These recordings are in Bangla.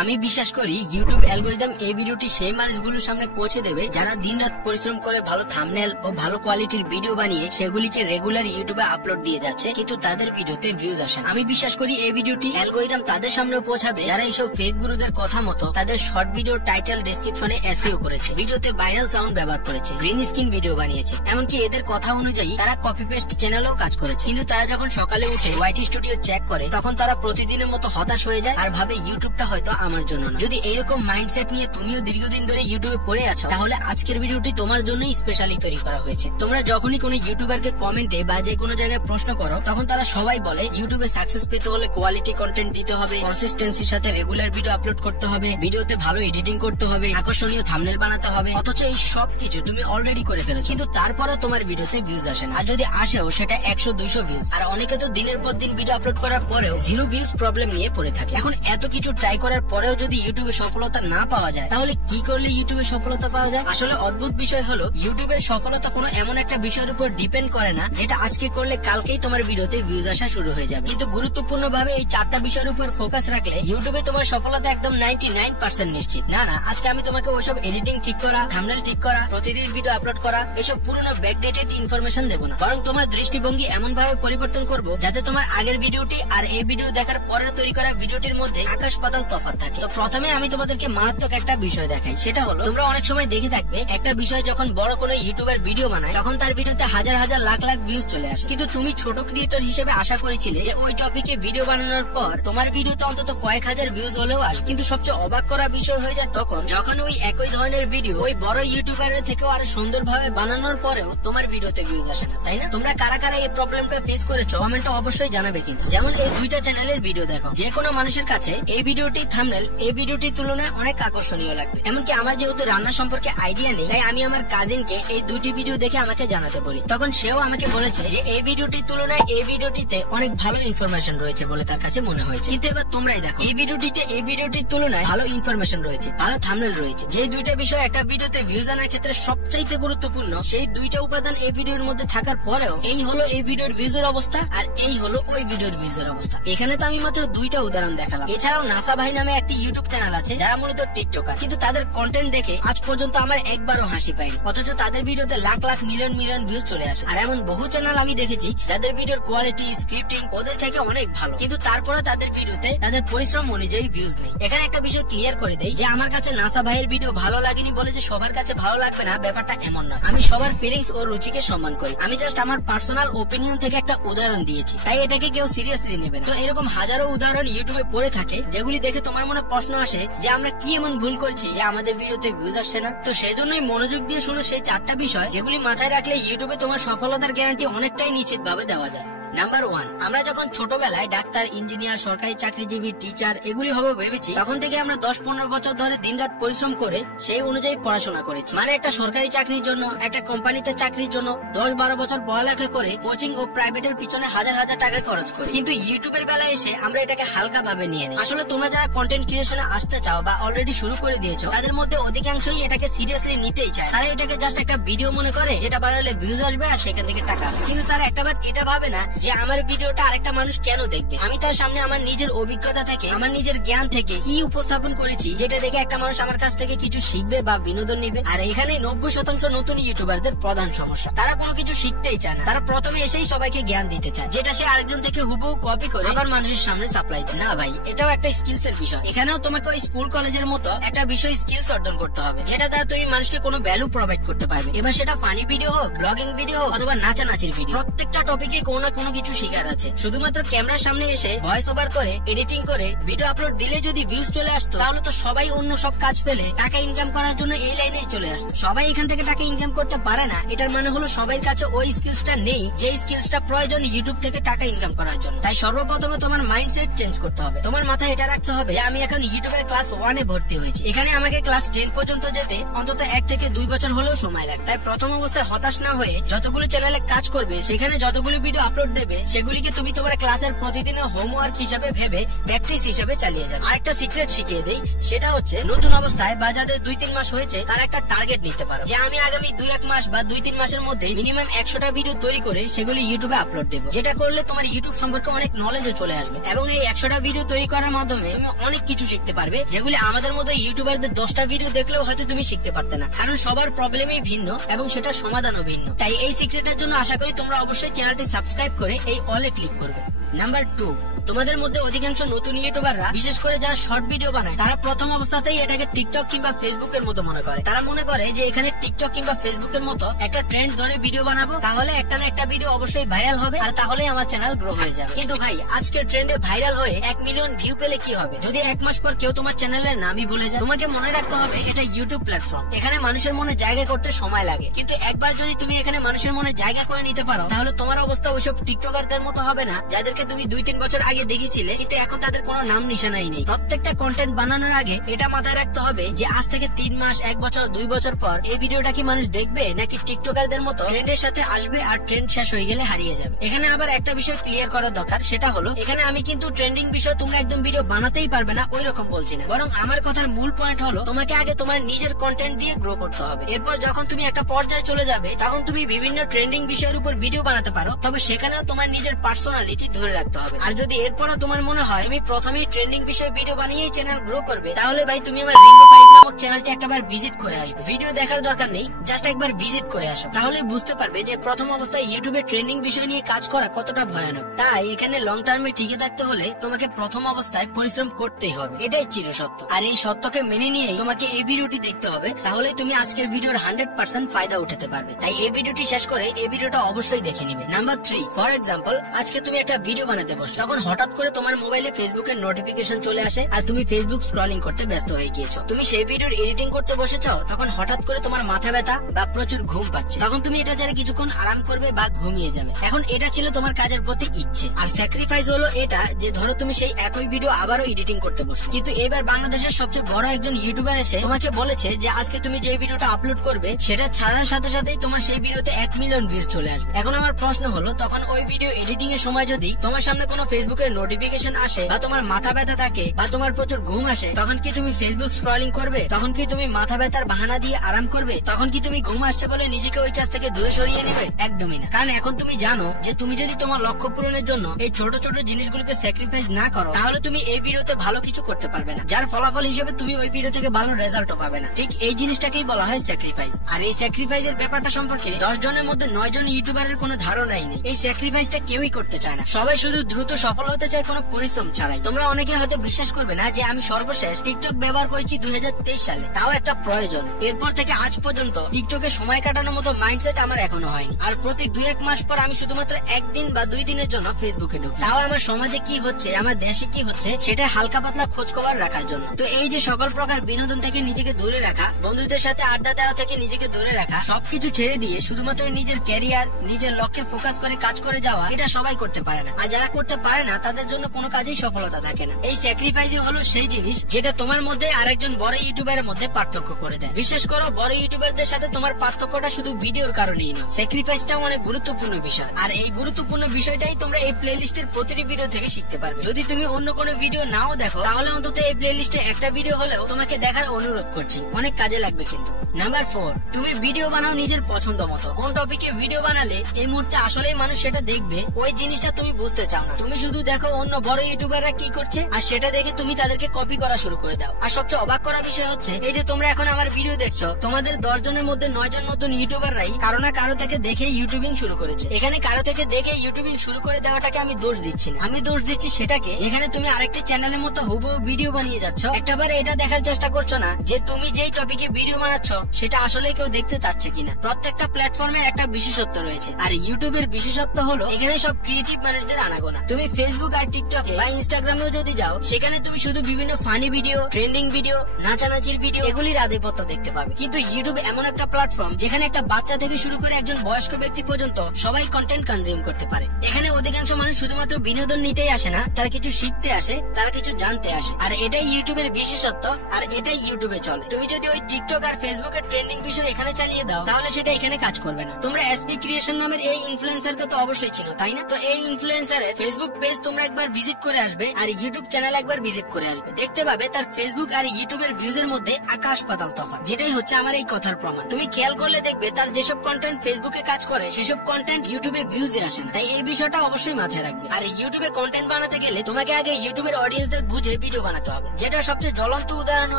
আমি বিশ্বাস করি ইউটিউব অ্যালগরিদম এই ভিডিওটি সেই মানুষগুলোর সামনে পৌঁছে দেবে যারা দিনরাত পরিশ্রম করে ভালো থাম্বনেল ও ভালো কোয়ালিটির ভিডিও বানিয়ে সেগুলিকে রেগুলার ইউটিউবে আপলোড দিয়ে যাচ্ছে, কিন্তু তাদের ভিডিওতে ভিউজ আসে না। আমি বিশ্বাস করি এই ভিডিওটি অ্যালগরিদম তাদের সামনে পৌঁছাবে যারা এইসব ফেক গুরুদের কথা মতো তাদের শর্ট ভিডিও টাইটেল ডেসক্রিপশনে এসইও করেছে, ভিডিওতে ভাইরাল সাউন্ড ব্যবহার করেছে, গ্রিন স্ক্রিন ভিডিও বানিয়েছে, এমনকি এদের কথা অনুযায়ী তারা কপি পেস্ট চ্যানেলেও কাজ করেছে। কিন্তু তারা যখন সকালে উঠে ওয়াইটি স্টুডিও চেক করে তখন তারা প্রতিদিনের মতো হতাশ হয়ে যায় আর ভাবে ইউটিউবটা হয়তো আমার জন্য না। যদি এইরকম মাইন্ডসেট নিয়ে তুমিও দীর্ঘদিন ধরে ইউটিউবে পড়ে আছো তাহলে আজকের ভিডিওটি তোমার জন্যই স্পেশালি তৈরি করা হয়েছে। তোমরা যখনই কোনো ইউটিউবারকে কমেন্টে বা যে কোনো জায়গায় প্রশ্ন করো তখন তারা সবাই বলে ইউটিউবে সাকসেস পেতে হলে কোয়ালিটি কন্টেন্ট দিতে হবে, কনসিস্টেন্সির সাথে রেগুলার ভিডিও আপলোড করতে হবে, ভিডিওতে ভালো এডিটিং করতে হবে, আকর্ষণীয় থাম্বনেল বানাতে হবে। অথচ এই সব কিছু তুমি অলরেডি করে ফেলেছো, কিন্তু তারপরও তোমার ভিডিওতে ভিউজ আসে না। আর যদি আসেও সেটা 100-200 ভিউজ। আর অনেকে তো দিনের পর দিন ভিডিও আপলোড করার পরেও 0 ভিউজ প্রবলেম নিয়ে পড়ে থাকে। এখন এত কিছু ট্রাই করার পরেও যদি ইউটিউবে সফলতা না পাওয়া যায় তাহলে কি করলে ইউটিউবে সফলতা পাওয়া যায়? আসলে অদ্ভুত বিষয় হলো ইউটিউবের সফলতা কোনো এমন একটা বিষয়ের উপর ডিপেন্ড করে না যেটা আজকে করলে কালকেই তোমার ভিডিওতে ভিউজ আসা শুরু হয়ে যাবে। কিন্তু গুরুত্বপূর্ণ ভাবে এই 4টা বিষয়ের উপর ফোকাস রাখলে ইউটিউবে তোমার সফলতা একদম 99% নিশ্চিত। না, আজকে আমি তোমাকে ওইসব এডিটিং ঠিক করা, থাম্বনেল ঠিক করা, প্রতিদিন ভিডিও আপলোড করা, এসব পুরনো ব্যাকডেটেড ইনফরমেশন দেবো না, বরং তোমার দৃষ্টিভঙ্গি এমন ভাবে পরিবর্তন করবো যাতে তোমার আগের ভিডিওটি আর এই ভিডিও দেখার পরে তৈরি করা ভিডিওটির মধ্যে আকাশ পাতাল তফাৎ থাকে। তো প্রথমে আমি তোমাদেরকে মারাত্মক একটা বিষয় দেখাই, সেটা হলো তোমরা অনেক সময় দেখে থাকবে একটা বিষয় যখন বড় কোনো ইউটিউবার ভিডিও বানায় তখন তার ভিডিওতে হাজার হাজার লাখ লাখ ভিউজ চলে আসে, কিন্তু তুমি ছোট ক্রিয়েটর হিসেবে আশা করেছিলে যে ওই টপিকে ভিডিও বানানোর পর তোমার ভিডিওতে অন্তত কয়েক হাজার ভিউজ হলেও আসবে। কিন্তু সবচেয়ে অবাক করা বিষয় হয়ে যায় তখন যখন ওই একই ধরনের ভিডিও ওই বড় ইউটিউবারের থেকেও আরো সুন্দরভাবে বানানোর পরেও তোমার ভিডিওতে ভিউজ আসে না, তাই না? তোমরা কারা কারা এই প্রবলেমটা ফেস করেছো কমেন্টে অবশ্যই জানাবে। কিন্তু যেমন এই 2টা চ্যানেলের ভিডিও দেখো, যে কোনো মানুষের কাছে এই ভিডিওটি থাম্বনেল এই ভিডিওটির তুলনায় অনেক আকর্ষণীয় লাগবে। এমনকি আমার যেহেতু রান্না সম্পর্কে আইডিয়া নেই তাই আমি আমার কাজিনকে এই 2টি ভিডিও দেখে আমাকে জানাতে বলি, তখন সেও আমাকে বলেছে যে এই ভিডিওটির তুলনায় এই ভিডিওটিতে অনেক ভালো ইনফরমেশন রয়েছে বলে তার কাছে মনে হয়েছে। কিন্তু এবার তোমরাই দেখো, এই ভিডিওটিতে এই ভিডিওটির তুলনায় ভালো ইনফরমেশন রয়েছে, ভালো থাম্বনেল রয়েছে। যে 2টা বিষয় একটা ভিডিওতে ভিউজ আনার ক্ষেত্রে সবচাইতে গুরুত্বপূর্ণ, সেই 2টা উপাদান এই ভিডিওর মধ্যে থাকার পরেও এই হলো এই ভিডিওর ভিউজের অবস্থা আর এই হলো ওই ভিডিওর ভিউজের অবস্থা। এখানে তো আমি মাত্র 2টা উদাহরণ দেখালাম। এছাড়াও নাসা ভাই নামে একটি ইউটিউব চ্যানেল আছে যারা মূলত টিকটকার, কিন্তু তাদের কন্টেন্ট দেখে আজ পর্যন্ত আমার একবারও হাসি পাইনি, অথচ তাদের ভিডিওতে lakh lakh million million views চলে আসে। আর এমন বহু চ্যানেল আমি দেখেছি যাদের ভিডিওর কোয়ালিটি, স্ক্রিপ্টিং ওদের থেকে অনেক ভালো, কিন্তু তারপরে তাদের ভিডিওতে তাদের পরিশ্রম অনুযায়ী ভিউজ নেই। এখানে একটা বিষয় ক্লিয়ার করে দেই যে আমার কাছে নাসা ভাইয়ের ভিডিও ভালো লাগেনি বলে যে সবার কাছে ভালো লাগবে না, ব্যাপারটা এমন না। আমি সবার ফিলিংস ও রুচিকে সম্মান করি। আমি জাস্ট আমার পার্সোনাল ওপিনিয়ন থেকে একটা উদাহরণ দিয়েছি, তাই এটাকে কেউ সিরিয়াসলি নেবে না। তো এরকম হাজারো উদাহরণ ইউটিউবে পড়ে থাকে যেগুলি দেখে তোমার মনে প্রশ্ন আসে যে আমরা কি এমন ভুল করছি যে আমাদের ভিডিওতে ভিউজ আসছে না। তো সেই জন্যই মনোযোগ দিয়ে শুনো সেই 4টা বিষয় যেগুলি মাথায় রাখলে ইউটিউবে তোমার সফলতার গ্যারান্টি অনেকটাই নিশ্চিত ভাবে দেওয়া যায়। নাম্বার 1, আমরা যখন ছোটবেলায় ডাক্তার, ইঞ্জিনিয়ার, সরকারি চাকরিজীবী, টিচার এগুলি হবে ভেবেছি তখন থেকে আমরা 10-15 বছর ধরে দিনরাত পরিশ্রম করে সেই অনুযায়ী পড়াশোনা করেছি। মানে একটা সরকারি চাকরির জন্য, একটা কোম্পানিতে চাকরির জন্য 10-12 বছর পড়ালেখা করে কোচিং ও প্রাইভেটের পিছনে হাজার হাজার টাকা খরচ করি। কিন্তু ইউটিউবের বেলায় এসে আমরা এটাকে হালকা ভাবে নিয়ে নিই। আসলে তোমরা যারা কন্টেন্ট ক্রিয়েশনে আসতে চাও বা অলরেডি শুরু করে দিয়েছো তাদের মধ্যে অধিকাংশই এটাকে সিরিয়াসলি নিতেই চায়। তারা এটাকে জাস্ট একটা ভিডিও মনে করে যেটা বানালে ভিউজ আসবে আর সেখান থেকে টাকা, কিন্তু তারা একটাবার এটা ভাবে না যে আমার ভিডিওটা আরেকটা মানুষ কেন দেখবে। আমি তার সামনে আমার নিজের অভিজ্ঞতা থেকে, আমার নিজের জ্ঞান থেকে কি উপস্থাপন করেছি যেটা দেখে একটা মানুষ আমার কাছ থেকে কিছু শিখবে বা বিনোদন নিবে। আর এখানে 90% নতুন ইউটিউবারদের প্রধান সমস্যা, তারা কোনো কিছু শিখতেই চায় না। তারা প্রথমে এসেই সবাইকে জ্ঞান দিতে চায় যেটা সে আরেকজন থেকে হুবহু কপি করে আবার মানুষের সামনে সাপ্লাই দেয়। না ভাই, এটাও একটা স্কিলস এর বিষয়। এখানেও তোমাকে ওই স্কুল কলেজের মতো একটা বিষয় স্কিলস অর্জন করতে হবে যেটা দ্বারা তুমি মানুষকে কোনো ভ্যালু প্রোভাইড করতে পারবে। এবার সেটা ফানি ভিডিও হোক, ব্লগিং ভিডিও হোক অথবা নাচানাচির ভিডিও, প্রত্যেকটা টপিকে কোনো না কোনো কিছু শিখার আছে। শুধুমাত্র ক্যামেরার সামনে এসে ভয়েস ওভার করে, এডিটিং করে ভিডিও আপলোড দিলে যদি ভিউজ চলে আসতো তাহলে তো সবাই অন্য সব কাজ ফেলে টাকা ইনকাম করার জন্য এই লাইনেই চলে আসতো। সবাই এখান থেকে টাকা ইনকাম করতে পারে না, এটার মানে হলো সবার কাছে ওই স্কিলসটা নেই যে স্কিলসটা প্রয়োজন ইউটিউব থেকে টাকা ইনকাম করার জন্য। তাই সর্বপ্রথমে তোমার মাইন্ডসেট চেঞ্জ করতে হবে। তোমার মাথায় এটা রাখতে হবে যে আমি এখন ইউটিউবের ক্লাস 1 এ ভর্তি হয়েছি, এখানে আমাকে ক্লাস 10 পর্যন্ত যেতে অন্তত 1 থেকে 2 বছর হলেও সময় লাগে। তাই প্রথম অবস্থায় হতাশ না হয়ে যতগুলো চ্যানেলে কাজ করবে সেখানে যতগুলো ভিডিও আপলোড দেবে সেগুলিকে তুমি তোমার ক্লাসের প্রতিদিনের হোমওয়ার্ক হিসাবে ভেবে প্র্যাকটিস হিসাবে চালিয়ে যাবে। আরেকটা সিক্রেট শিখিয়ে দেই, সেটা হচ্ছে নতুন অবস্থায় বা যাদের 2-3 মাস হয়েছে তারা একটা টার্গেট নিতে পারো যে আমি আগামী 2-1 মাস বা 2-3 মাসের মধ্যে মিনিমাম 100টা ভিডিও তৈরি করে সেগুলি ইউটিউবে আপলোড দেবো। যেটা করলে তোমার ইউটিউব সম্পর্কে অনেক নলেজও চলে আসবে এবং এই 100টা ভিডিও তৈরি করার মাধ্যমে তুমি অনেক কিছু শিখতে পারবে, যেগুলি আমাদের মতো ইউটিউবারদের 10টা ভিডিও দেখলেও হয়তো তুমি শিখতে পারতে না, কারণ সবার প্রবলেমই ভিন্ন এবং সেটার সমাধানও ভিন্ন। তাই এই সিক্রেটের জন্য আশা করি তোমরা অবশ্যই চ্যানেলটি সাবস্ক্রাইব করে এই অলে ক্লিক করবে। নাম্বার 2, তোমাদের মধ্যে অধিকাংশ নতুন ইউটিউবাররা, বিশেষ করে যারা শর্ট ভিডিও বানায়, তারা প্রথম অবস্থাতেই এটাকে টিকটক কিংবা ফেসবুকের মতো মনে করে। তারা মনে করে যে এখানে টিকটক কিংবা ফেসবুকের মতো একটা ট্রেন্ড ধরে ভিডিও বানাবো, তাহলে একটা না একটা ভিডিও অবশ্যই ভাইরাল হবে আর তাহলে আমার চ্যানেল গ্রো হয়ে যাবে। কিন্তু ভাই, আজকের ট্রেন্ডে ভাইরাল হয়ে 1 মিলিয়ন ভিউ পেলে কি হবে যদি 1 মাস পর কেউ তোমার চ্যানেলের নামই ভুলে যায়? তোমাকে মনে রাখতে হবে এটা ইউটিউব প্ল্যাটফর্ম, এখানে মানুষের মনে জায়গা করতে সময় লাগে, কিন্তু একবার যদি তুমি এখানে মানুষের মনে জায়গা করে নিতে পারো তাহলে তোমার অবস্থা ওইসব টিকটকারদের মতো হবে না যাদেরকে তুমি 2-3 বছর আগে দেখেছিলে কিন্তু এখন তাদের কোনো নাম নিশানাই নেই। প্রত্যেকটা কন্টেন্ট বানানোর আগে এটা মাথায় রাখতে হবে যে আজ থেকে 3 মাস, 1 বছর, 2 বছর পর এই ভিডিওটা কি মানুষ দেখবে নাকি টিকটকারদের মতো ট্রেন্ডের সাথে আসবে আর ট্রেন্ড শেষ হয়ে গেলে হারিয়ে যাবে। এখানে আবার একটা বিষয় ক্লিয়ার করা দরকার, সেটা হলো এখানে আমি কিন্তু ট্রেন্ডিং বিষয় তোমরা একদম ভিডিও বানাতেই পারবে না ওই রকম বলছি না, বরং আমার কথার মূল পয়েন্ট হলো তোমাকে আগে তোমার নিজের কন্টেন্ট দিয়ে গ্রো করতে হবে। এরপর যখন তুমি একটা পর্যায়ে চলে যাবে তখন তুমি বিভিন্ন ট্রেন্ডিং বিষয়ের উপর ভিডিও বানাতে পারো, তবে সেখানেও তোমার নিজের পার্সোনালিটি ধরে রাখতে হবে। আর যদি এরপরও তোমার মনে হয় তুমি প্রথমেই ট্রেন্ডিং বিষয়ে ভিডিও বানিয়েই চ্যানেল গ্রো করবে, তাহলে ভাই তুমি আমার রিঙ্গো 5 নামক চ্যানেলটি একবার ভিজিট করে আসবে। ভিডিও দেখার দরকার নেই, জাস্ট একবার ভিজিট করে আসো, তাহলে বুঝতে পারবে যে প্রথম অবস্থায় ইউটিউবে ট্রেন্ডিং বিষয় নিয়ে কাজ করা কতটা ভয়ানক। তাই এখানে লং টার্মে টিকে থাকতে হলে তোমাকে প্রথম অবস্থায় পরিশ্রম করতেই হবে, এটাই চিরসত্য। আর এই সত্যকে মেনে নিয়ে তোমাকে এই ভিডিওটি দেখতে হবে, তাহলে তুমি আজকের ভিডিওর 100% ফায়দা উঠাতে পারবে। তাই এই ভিডিওটি শেষ করে এই ভিডিওটা অবশ্যই দেখে নিবে। নাম্বার 3, ফর এক্সাম্পল, আজকে তুমি একটা ভিডিও বানাতে বসো, তখন হঠাৎ করে তোমার মোবাইলে ফেসবুকের নোটিফিকেশন চলে আসে আর তুমি ফেসবুক স্ক্রলিং করতে ব্যস্ত হয়ে গিয়েছো। তুমি সেই ভিডিওর এডিটিং করতে বসেছো, তখন হঠাৎ করে তোমার মাথা ব্যথা বা প্রচুর ঘুম পাচ্ছে, তখন তুমি এটা যারা কিছুক্ষণ আরাম করবে বা ঘুমিয়ে যাবে। এখন এটা ছিল তোমার কাজের প্রতি ইচ্ছে, আর স্যাক্রিফাইস হলো এটা যে ধরো তুমি সেই একই ভিডিও আবারও এডিটিং করতে বসো, কিন্তু এবার বাংলাদেশের সবচেয়ে বড় একজন ইউটিউবার এসে তোমাকে বলেছে যে আজকে তুমি যে ভিডিওটা আপলোড করবে সেটা ছাড়ার সাথে সাথেই তোমার সেই ভিডিওতে 1 মিলিয়ন ভিউজ চলে আসবে। এখন আমার প্রশ্ন হলো, তখন ওই ভিডিও এডিটিং এর সময় যদি তোমার সামনে কোনো ফেসবুকের নোটিফিকেশন আসে বা তোমার মাথা ব্যথা থাকে বা তোমার প্রচুর ঘুম আসে, তখন কি তুমি ফেসবুক স্ক্রলিং করবে? তখন কি তুমি মাথা ব্যথার বাহানা দিয়ে আরাম করবে? তখন কি তুমি ঘুম আসছে বলে নিজেকে ওই কাজ থেকে দূরে সরিয়ে নেবে? একদমই না, কারণ এখন তুমি জানো যে তুমি যদি তোমার লক্ষ্য পূরণের জন্য এই ছোট ছোট জিনিসগুলোকে স্যাক্রিফাইস না করো তাহলে তুমি এই ভিডিওতে ভালো কিছু করতে পারবে না, যার ফলাফল হিসেবে তুমি ওই ভিডিও থেকে ভালো রেজাল্টও পাবে না। ঠিক এই জিনিসটাকেই বলা হয় স্যাক্রিফাইস। আর এই স্যাক্রিফাইসের ব্যাপারটা সম্পর্কে 10 জনের মধ্যে 9 জন ইউটিউবারের কোনো ধারণাই নেই। এই স্যাক্রিফাইসটা কেউই করতে চায় না, সবাই শুধু দ্রুত সফল হতে চায় কোনো পরিশ্রম ছাড়াই। তোমরা অনেকে হয়তো বিশ্বাস করবে না যে আমি সর্বশেষ টিকটক ব্যবহার করেছি 2023 সালে, তাও একটা প্রয়োজন। এরপর থেকে আজ পর্যন্ত টিকটকে সময় কাটানোর মতো মাইন্ডসেট আমার এখনো হয়নি। আর প্রতি 2-1 মাস পর আমি শুধুমাত্র 1 দিন বা 2 দিনের জন্য ফেসবুকে ঢুকি, তাও আমার সমাজে কি হচ্ছে, আমার দেশে কি হচ্ছে সেটা হালকা পাতলা খোঁজ খবর রাখার জন্য। তো এই যে সকল প্রকার বিনোদন থেকে নিজেকে দূরে রাখা, বন্ধুদের সাথে আড্ডা দেওয়া থেকে নিজেকে দূরে রাখা, সবকিছু ছেড়ে দিয়ে শুধুমাত্র নিজের ক্যারিয়ার, নিজের লক্ষ্যে ফোকাস করে কাজ করে যাওয়া, এটা সবাই করতে পারে না। আর যারা করতে পারে না তাদের জন্য কোনো কাজেই সফলতা থাকে না। এই স্যাক্রিফাইসই হলো সেই জিনিস যেটা তোমার মধ্যে আরেকজন বড় ইউটিউবারের মধ্যে পার্থক্য করে দেয়। বিশেষ করো বড় ইউটিউবারদের সাথে তোমার পার্থক্যটা শুধু ভিডিওর কারণেই নয়, স্যাক্রিফাইসটাও অনেক গুরুত্বপূর্ণ বিষয়। আর এই গুরুত্বপূর্ণ বিষয়টাই তোমরা এই প্লে লিস্টের প্রতিটি ভিডিও থেকে শিখতে পারবে। যদি তুমি অন্য কোনো ভিডিও নাও দেখো তাহলে অন্তত এই প্লে লিস্টে একটা ভিডিও হলেও তোমাকে দেখার অনুরোধ করছি, অনেক কাজে লাগবে কিন্তু। নাম্বার 4, তুমি ভিডিও বানাও নিজের পছন্দ মতো। কোন টপিকে ভিডিও বানালে এই মুহূর্তে আসলেই মানুষ সেটা দেখবে ওই জিনিসটা তুমি বুঝতে চাও না। তুমি শুধু দেখো অন্য বড় ইউটিউবাররা কি করছে আর সেটা দেখে তুমি তাদেরকে কপি করা শুরু করে দাও। আর সবচেয়ে অবাক করা বিষয় হচ্ছে এই যে তোমরা এখন আমার ভিডিও দেখছো, তোমাদের 10 জনের মধ্যে 9 জন নতুন ইউটিউবাররাই কারো না কারো থেকে দেখে ইউটিউবিং শুরু করেছে। এখানে কারো থেকে দেখে ইউটিউবিং শুরু করে দেওয়াটাকে আমি দোষ দিচ্ছি না, আমি দোষ দিচ্ছি সেটাকে যেখানে তুমি আরেকটি চ্যানেলের মতো হুবহু ভিডিও বানিয়ে যাচ্ছ। একটাবার এটা দেখার চেষ্টা করছো না যে তুমি যেই টপিকে ভিডিও বানাচ্ছ সেটা আসলে কেউ দেখতে চাচ্ছে কিনা। প্রত্যেকটা প্ল্যাটফর্মের একটা বিশেষত্ব রয়েছে, আর ইউটিউবের বিশেষত্ব হলো এখানে সব ক্রিয়েটিভ মানুষদের আনাগোনা। তুমি ফেসবুক ফেসবুক আর টিকটকে বা ইনস্টাগ্রামেও যদি যাও, সেখানে তুমি শুধু বিভিন্ন ফানি ভিডিও, ট্রেন্ডিং ভিডিও, নাচানাচির ভিডিও এগুলির আধিপত্য দেখতে পাবে। কিন্তু ইউটিউব এমন একটা প্ল্যাটফর্ম যেখানে একটা বাচ্চা থেকে শুরু করে একজন বয়স্ক ব্যক্তি পর্যন্ত সবাই কন্টেন্ট কনজিউম করতে পারে। এখানে অধিকাংশ মানুষ শুধুমাত্র বিনোদন নিতেই আসে না, তারা কিছু শিখতে আসে, তারা কিছু জানতে আসে। আর এটাই ইউটিউবের বিশেষত্ব, আর এটাই ইউটিউবে চলে। তুমি যদি ওই টিকটক আর ফেসবুকের ট্রেন্ডিং বিষয় এখানে চালিয়ে দাও, তাহলে সেটা এখানে কাজ করবে না। তোমরা এসপি ক্রিয়েশন নামের এই ইনফ্লুয়েন্সারকে তো অবশ্যই চিনো, তাই না? তো এই ইনফ্লুয়েন্সারের ফেসবুক পেজ তোমরা একবার ভিজিট করে আসবে আর ইউটিউব চ্যানেল একবার ভিজিট করে আসবে, দেখতে পাবে তার ফেসবুক আর ইউটিউবের ভিউজ এর মধ্যে আকাশ পাতাল তফাৎ। যেটাই হচ্ছে আমার এই কথার প্রমাণ। তুমি খেয়াল করলে দেখবে তার যেসব কন্টেন্ট ফেসবুকে কাজ করে সেসব কন্টেন্ট ইউটিউবে ভিউজে আসে না। তাই এই বিষয়টা অবশ্যই মাথায় রাখবে। আর ইউটিউবে কন্টেন্ট বানাতে গেলে তোমাকে আগে ইউটিউবের অডিয়েন্সদের বুঝে ভিডিও বানাতে হবে। যেটা সবচেয়ে জ্বলন্ত উদাহরণ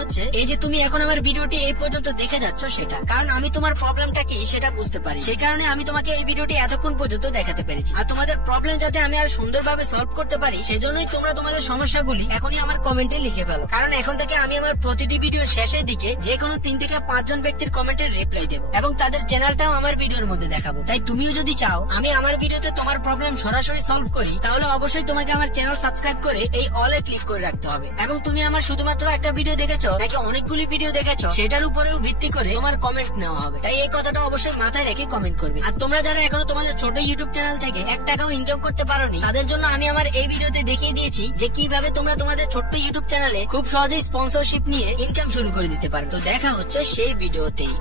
হচ্ছে এই যে তুমি এখন আমার ভিডিওটি এই পর্যন্ত দেখে যাচ্ছ সেটা, কারণ আমি তোমার প্রবলেমটা কি সেটা বুঝতে পারি, সেই কারণে আমি তোমাকে এই ভিডিওটি এতক্ষণ পর্যন্ত দেখাতে পেরেছি। আর তোমাদের প্রবলেম যাতে আমি আর সুন্দরভাবে সলভ করতে পারি, সেজন্যই তোমরা তোমাদের সমস্যাগুলি এখনই আমার কমেন্টে লিখে ফেলো। কারণ এখন থেকে আমি আমার প্রতিটি ভিডিওর শেষের দিকে যে কোনো 3 থেকে 5 জন ব্যক্তির কমেন্টের রিপ্লাই দেবো এবং তাদের চ্যানেলটাও আমার ভিডিওর মধ্যে দেখাবো। তাই তুমিও যদি চাও আমি আমার ভিডিওতে তোমার প্রবলেম সরাসরি সলভ করি, তাহলে অবশ্যই তোমাকে আমার চ্যানেল সাবস্ক্রাইব করে এই অলে ক্লিক করে রাখতে হবে। এবং তুমি আমার শুধুমাত্র একটা ভিডিও দেখেছো নাকি অনেকগুলি ভিডিও দেখেছো সেটার উপরেও ভিত্তি করে তোমার কমেন্ট নেওয়া হবে। তাই এই কথাটা অবশ্যই মাথায় রেখে কমেন্ট করবে। আর তোমরা যারা এখনো তোমাদের ছোট ইউটিউব চ্যানেল থেকে 1 টাকাও ইনকাম করতে পারোনি, তাদের জন্য আমি আমার এই ভিডিওতে দেখিয়ে দিয়েছি যে কিভাবে তোমরা তোমাদের ছোট্ট ইউটিউব চ্যানেলে খুব সহজেই স্পন্সরশিপ নিয়ে ইনকাম শুরু করে দিতে পারো। তো দেখা হচ্ছে সেই ভিডিওতেই।